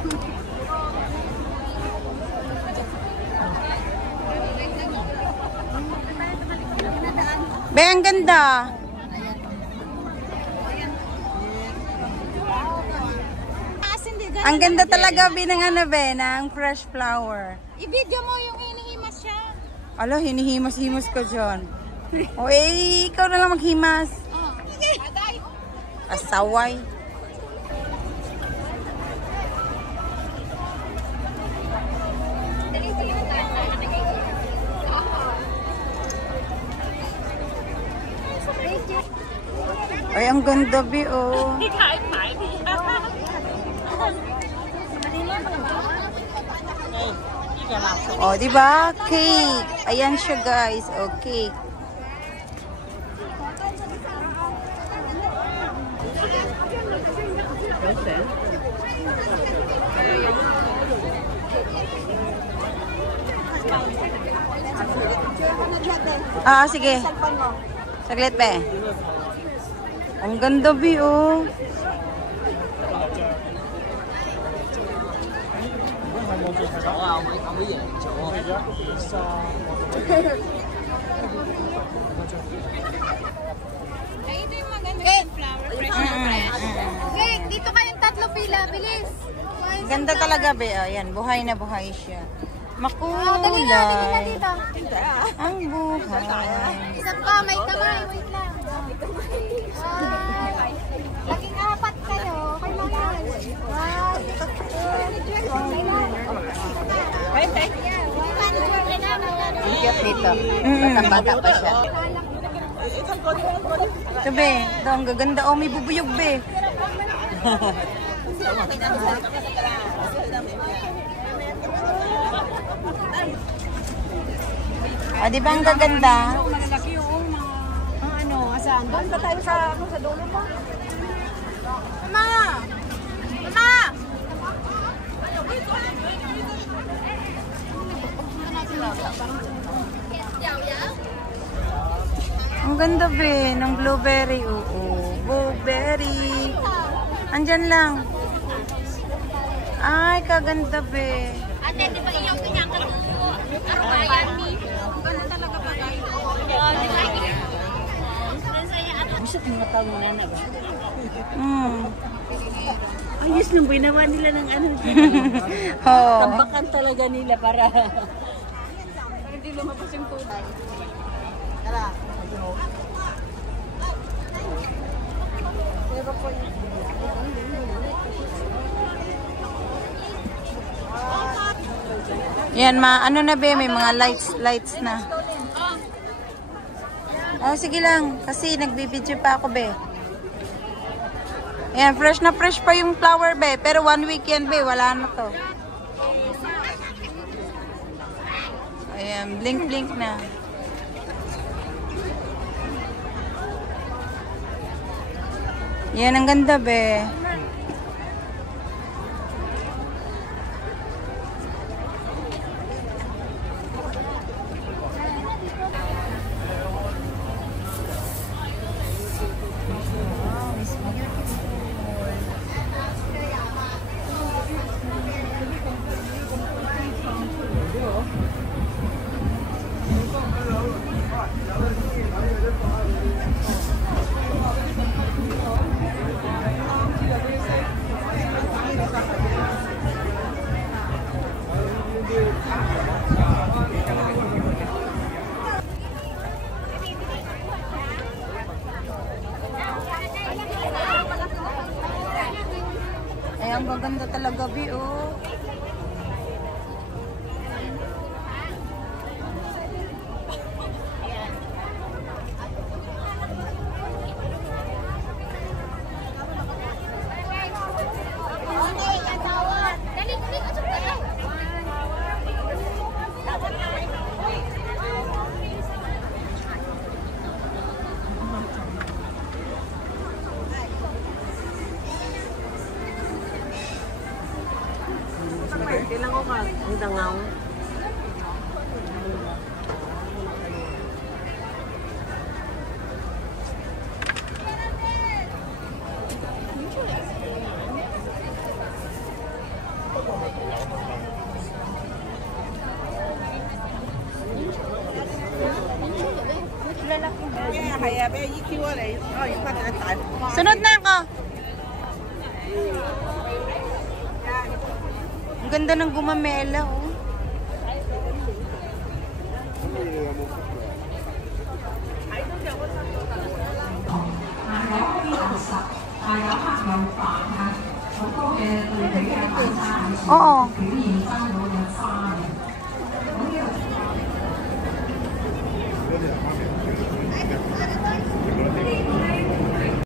Be, ang ganda. Ang ganda talaga, Be, ng ano, Be, ng fresh flower. I-video mo yung hinihimas siya. Alo, hinihimas-himas ka dyan. O, ikaw na lang maghimas. Asaway. Ay, ang ganda, Be, oh. Oh, di ba? Cake. Ayan siya, guys. Okay. Ah, sige. Saglit, Be. Ang ganda, Be, oh. Ay, ito yung maganda flower. Fresh na fresh. Okay, dito kayong tatlo pila. Bilis. Ganda talaga, Be. Ayan, buhay na buhay siya. Makulay. Dali na dito. Ang buhay. Isa pa, may kamay. Wait lang. Laging apat kayo. Okay lang yan. Ang cute dito. Bata pa siya. Ito, Be. Ito, ang gaganda. Oh, may bubuyog, Be. Ah, di ba ang gaganda? Malalaki yung ano, asan? Doon ba tayo sa dulo mo? Mama! Mama! Ang ganda, Be, ng blueberry. Oo, blueberry. Andyan lang. Ay, kaganda, Be. Ate, di ba iyaw ko niya ang katuto? Arubayan ni. Ganun talaga ba kayo? Gusto kong matawag na nanag. Ayos nung binawa nila ng ano. Oo. Tambakan talaga nila para Hindi lumabas yung tubig. Tara. Yan, ano na, Be, may mga lights na. Oh, sige lang, kasi nagbibideo pa ako, Be. Yan, fresh na fresh pa yung flower, Be, pero 1 week yan, Be, wala na to. Ayan, blink na. Yan, ang ganda, Be. Ay, ang gaganda talaga, Be, oh. Kailan ko ka? Ang dangaw. 係啊，俾 EQ 啊你。哦，要翻嚟大。 Sunod na ako. Ang ganda ng gumamela, oh. Oo.